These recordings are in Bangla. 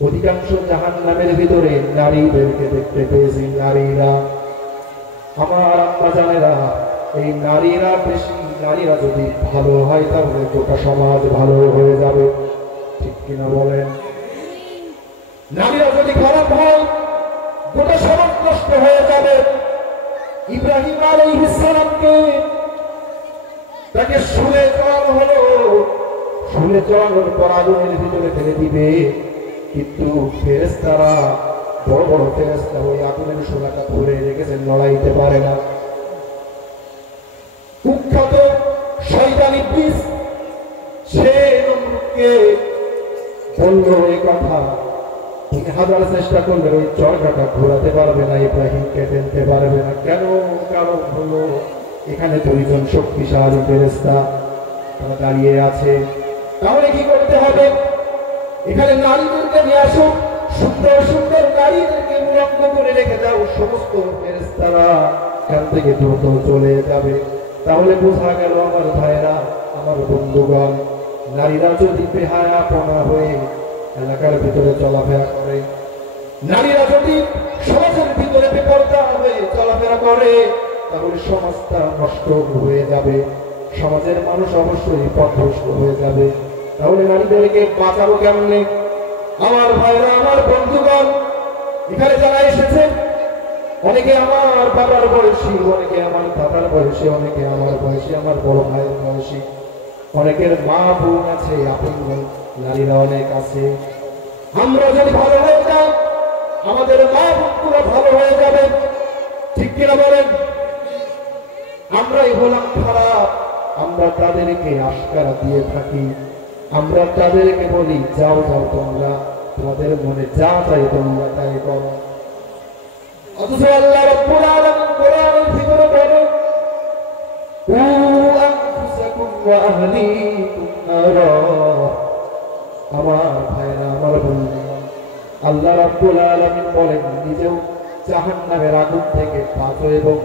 অধিকাংশ জাহান্নামের ভিতরে নারীদেরকে দেখতে পেয়েছি। নারীরা, আমার আম্মা জানেরা, এই নারীরা বেশি, নারীরা যদি ভালো হয় তাহলে গোটা সমাজ ভালো হয়ে যাবে, ঠিক কিনা বলেন? নারীরা যদি খারাপ হয় গোটা সমাজ নষ্ট হয়ে যাবে। ইব্রাহিম আলাইহিস সালামকে তাকে শুলে চড়ানো হলো, শুলে চড়ানোর পর আগুনের ভিতরে ফেলে দিবে, কিন্তু ফেরেশতারা, বড় বড় ফেরেশতা ওই আগুনের শোলাটা ধরে রেখেছেন, লড়াইতে পারে না। কুখ্যাত শয়তান ইবলিস সে নমরুদকে বলল এই কথা, তুমি হাজার চেষ্টা করলে ওই চরকাটা ঘোরাতে পারবে না, ইব্রাহিমকে ফেলতে পারবে না। কেন? কারণ হলো এখানে দুইজন শক্তিশালী ফেরেশতা তারা দাঁড়িয়ে আছে। তাহলে কি করতে হবে? এখানে নারীদেরকে নিয়ে আসো, সুন্দর সুন্দর নারীদেরকে উলঙ্গ করে রেখে দাও, সমস্ত ফেরেশতারা এখান থেকে দ্রুত চলে যাবে। তাহলে বোঝা গেল আমার ভাইরা, আমার বন্ধুগণ, নারীরা যদি বেহায়াপনা হয়ে এলাকার ভিতরে চলাফেরা করে, নারীরা যদি সমাজের ভিতরে বেপরদা হয়ে চলাফেরা করে, তাহলে সমাজটা নষ্ট হয়ে যাবে, সমাজের মানুষ অবশ্যই পথভ্রষ্ট হয়ে যাবে। তাহলে নারীদেরকে বাঁচাবো কেমনে? আমার ভাইরা, আমার বন্ধুগণ, এখানে যারা এসেছেন অনেকে আমার বাবার বয়সী, অনেকে আমার দাদার বয়সী, অনেকে আমার বয়সী, আমার বড় ভাইয়ের বয়সী, অনেকের মা বোন আছে, আপন নারীরা অনেক আছে। আমরা যদি ভালো হয়ে যাই আমাদের মা বোনগুলো ভালো হয়ে যাবে, ঠিক কিনা বলেন? আমরাই হলাম খারাপ, আমরা তাদেরকে আশকারা দিয়ে থাকি, আমরা তাদেরকে বলি যাও যাও তোমরা, তোমাদের মনে যা চাই তোমরা তাই করো। অথচ আল্লাহ রাব্বুল আলামিন কোরআনের ভিতরে বলেন কু আনফুসাকুম ওয়া আহলিকুম নারা। আমার ভাইরা, আমার বন্ধুরা, আল্লাহ রাব্বুল আলামিন বলেন নিজেও জাহান্নামের আগুন থেকে বাঁচো এবং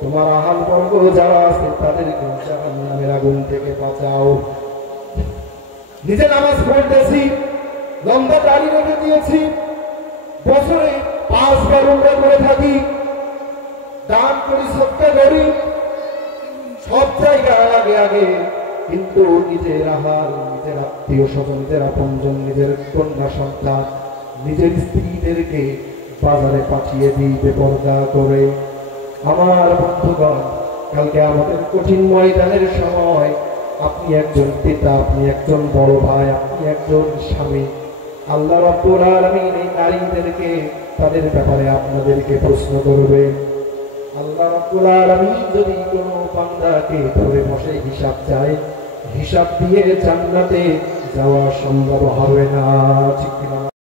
তোমার আহাল বর্গ যারা আছে তাদেরকে জাহান্নামের আগুন থেকে বাঁচাও। নিজে নামাজ পড়তেছি, লম্বা দাড়ি রেখে দিয়েছি, বছরে 5 বার উমরা করে থাকি, দান করি, সদকা করি, সব জায়গায় আগে আগে, কিন্তু নিজের আহাল, নিজের আত্মীয় স্বজন, নিজের আপনজন, নিজের কন্যা সন্তান, নিজের স্ত্রীদেরকে বাজারে পাঠিয়ে দিই বেপরদা করে। আমার বন্ধুগণ, কালকে আমাদের কঠিন ময়দানের সময় আপনি একজন পিতা, আপনি একজন বড় ভাই, আপনি একজন স্বামী, আল্লাহ রাব্বুল আলামিন এই নারীদেরকে, তাদের ব্যাপারে আপনাদেরকে প্রশ্ন করবে। আল্লাহ রাব্বুল আলামিন যদি কোনো বান্দাকে ধরে বসে হিসাব চায়, হিসাব দিয়ে জান্নাতে যাওয়া সম্ভব হবে না, ঠিক কিনা?